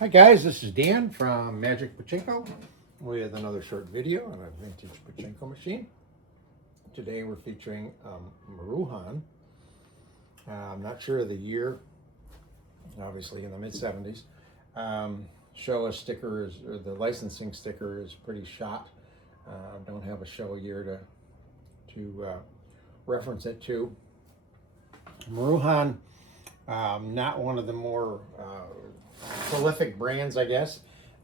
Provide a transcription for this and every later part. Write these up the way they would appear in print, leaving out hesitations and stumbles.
Hi guys, this is Dan from Magic Pachinko with another short video on a vintage Pachinko machine. Today we're featuring Maruhon. I'm not sure of the year, obviously in the mid-70s. Showa sticker is, or the licensing sticker is pretty shot. Don't have a Showa year to reference it to. Maruhon, not one of the more prolific brands, I guess.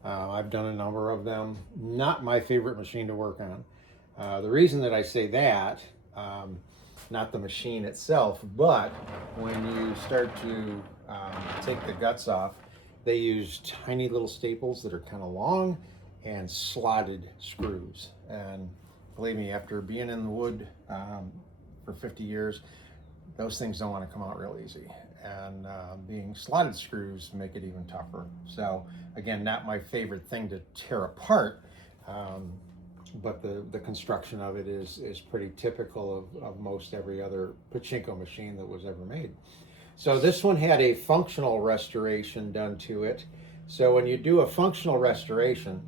I've done a number of them. Not my favorite machine to work on. The reason that I say that, not the machine itself, but when you start to take the guts off, they use tiny little staples that are kind of long and slotted screws. And believe me, after being in the wood for 50 years, those things don't want to come out real easy. And being slotted screws make it even tougher. So again, not my favorite thing to tear apart, but the construction of it is pretty typical of most every other Pachinko machine that was ever made. So this one had a functional restoration done to it. So when you do a functional restoration,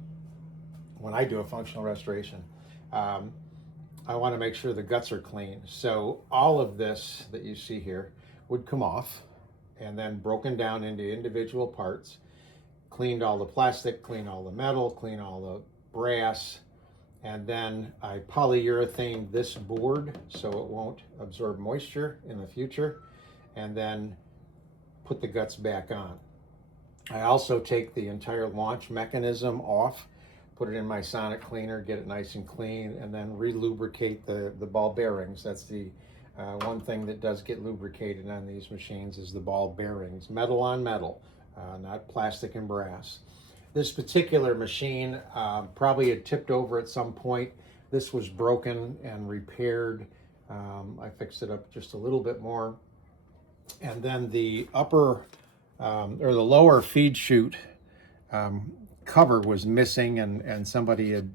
when I do a functional restoration, I want to make sure the guts are clean. So all of this that you see here would come off and then broken down into individual parts, cleaned all the plastic, cleaned all the metal, cleaned all the brass, and then I polyurethane this board so it won't absorb moisture in the future, and then put the guts back on. I also take the entire launch mechanism off, put it in my sonic cleaner, get it nice and clean, and then re-lubricate the ball bearings. That's the one thing that does get lubricated on these machines is the ball bearings, metal on metal, not plastic and brass. This particular machine probably had tipped over at some point. This was broken and repaired. I fixed it up just a little bit more. And then the upper or the lower feed chute cover was missing, and somebody had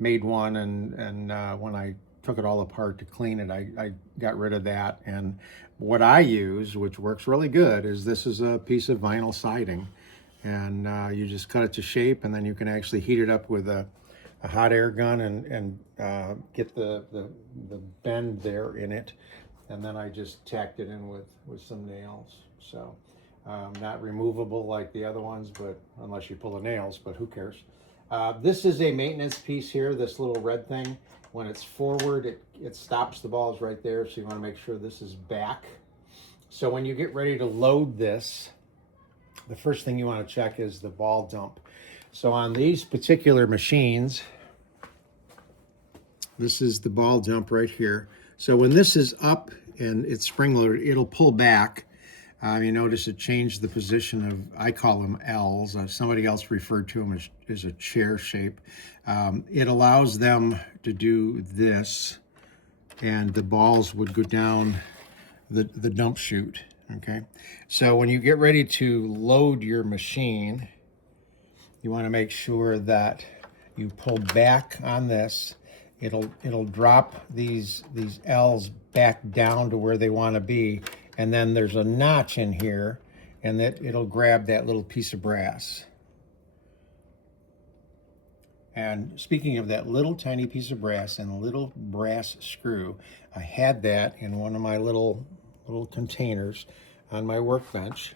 made one, and when I took it all apart to clean it, I got rid of that. And what I use, which works really good, is this is a piece of vinyl siding, and you just cut it to shape, and then you can actually heat it up with a hot air gun and get the bend there in it, and then I just tacked it in with some nails. So not removable like the other ones, but unless you pull the nails, but who cares. This is a maintenance piece here, this little red thing. When it's forward, it stops the balls right there, so you want to make sure this is back. So when you get ready to load this, the first thing you want to check is the ball dump. So on these particular machines, this is the ball dump right here. So when this is up and it's spring-loaded, it'll pull back. You notice it changed the position of, I call them L's. Somebody else referred to them as a chair shape. It allows them to do this, and the balls would go down the dump chute, okay? So when you get ready to load your machine, you want to make sure that you pull back on this. It'll drop these L's back down to where they want to be. And then there's a notch in here, and it'll grab that little piece of brass. And speaking of that little tiny piece of brass and a little brass screw, I had that in one of my little containers on my workbench.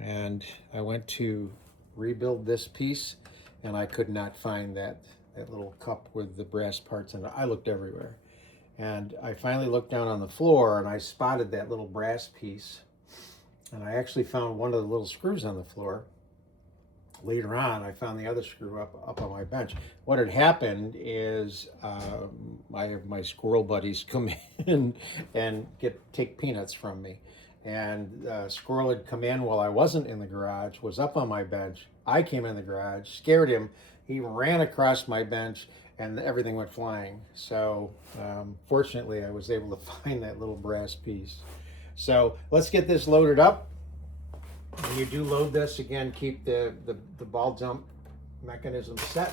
And I went to rebuild this piece, and I could not find that little cup with the brass parts in it. I looked everywhere. And I finally looked down on the floor, and I spotted that little brass piece. And I actually found one of the little screws on the floor. Later on, I found the other screw up on my bench. What had happened is I have my squirrel buddies come in and take peanuts from me. And squirrel had come in while I wasn't in the garage, was up on my bench. I came in the garage, scared him. He ran across my bench, and everything went flying. So fortunately, I was able to find that little brass piece. So let's get this loaded up. When you do load this, again, keep the ball dump mechanism set.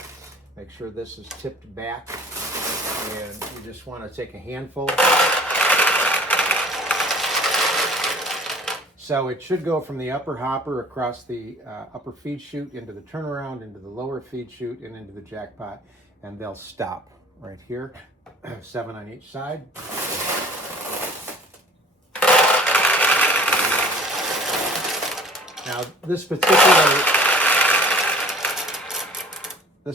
Make sure this is tipped back. And you just want to take a handful, So it should go from the upper hopper across the upper feed chute into the turnaround, into the lower feed chute, and into the jackpot. And they'll stop right here, 7 on each side. Now this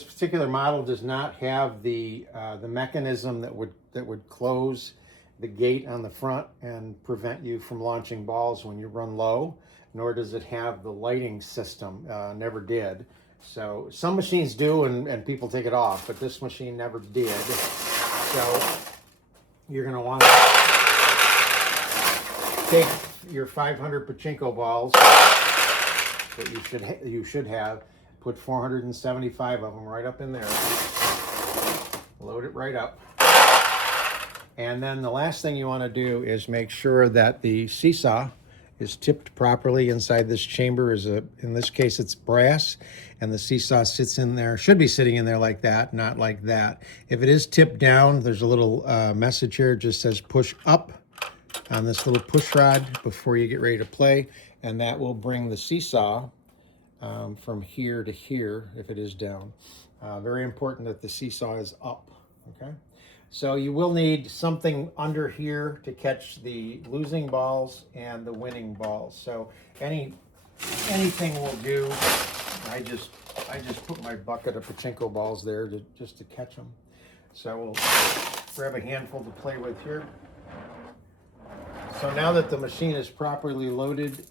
particular model does not have the mechanism that would close the gate on the front and prevent you from launching balls when you run low, nor does it have the lighting system, never did. So some machines do and people take it off, but this machine never did. So you're gonna want to take your 500 Pachinko balls that you should have, put 475 of them right up in there, load it right up. And then the last thing you want to do is make sure that the seesaw is tipped properly inside this chamber. In this case, it's brass, and the seesaw sits in there, should be sitting in there like that, not like that. If it is tipped down, there's a little message here, it just says push up on this little push rod before you get ready to play, and that will bring the seesaw from here to here if it is down. Very important that the seesaw is up, okay? So you will need something under here to catch the losing balls and the winning balls. So anything will do. I just put my bucket of Pachinko balls there just to catch them. So we'll grab a handful to play with here. So now that the machine is properly loaded,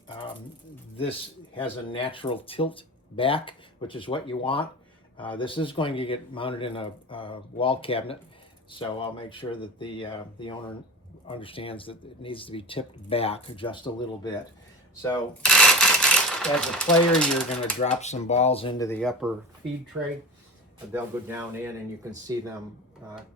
this has a natural tilt back, which is what you want. This is going to get mounted in a wall cabinet. So I'll make sure that the owner understands that it needs to be tipped back just a little bit. So as a player, you're going to drop some balls into the upper feed tray. They'll go down in and you can see them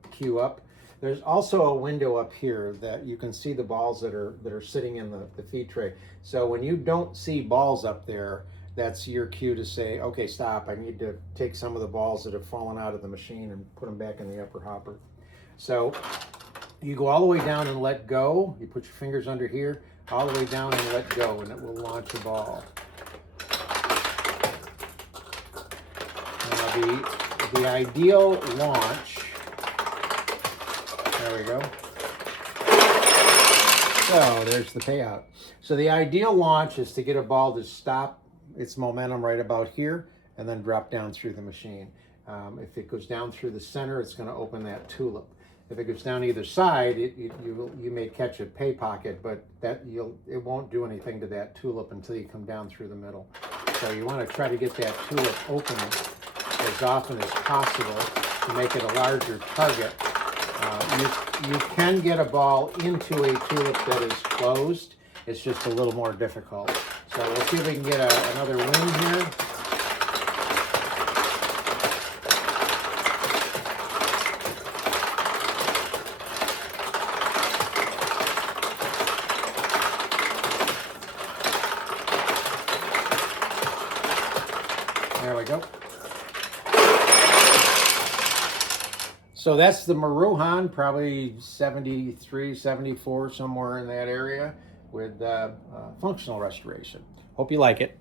queue up. There's also a window up here that you can see the balls that are sitting in the feed tray. So when you don't see balls up there, that's your cue to say, okay, stop. I need to take some of the balls that have fallen out of the machine and put them back in the upper hopper. So you go all the way down and let go. You put your fingers under here, all the way down and let go, and it will launch a ball. Now the ideal launch, there we go. So there's the payout. So the ideal launch is to get a ball to stop its momentum right about here and then drop down through the machine. If it goes down through the center, it's going to open that tulip. If it goes down either side, you may catch a pay pocket, but it won't do anything to that tulip until you come down through the middle. So you want to try to get that tulip open as often as possible to make it a larger target. You can get a ball into a tulip that is closed. It's just a little more difficult. So we'll see if we can get another win here. There we go. So that's the Maruhon, probably 73, 74, somewhere in that area, with functional restoration. Hope you like it.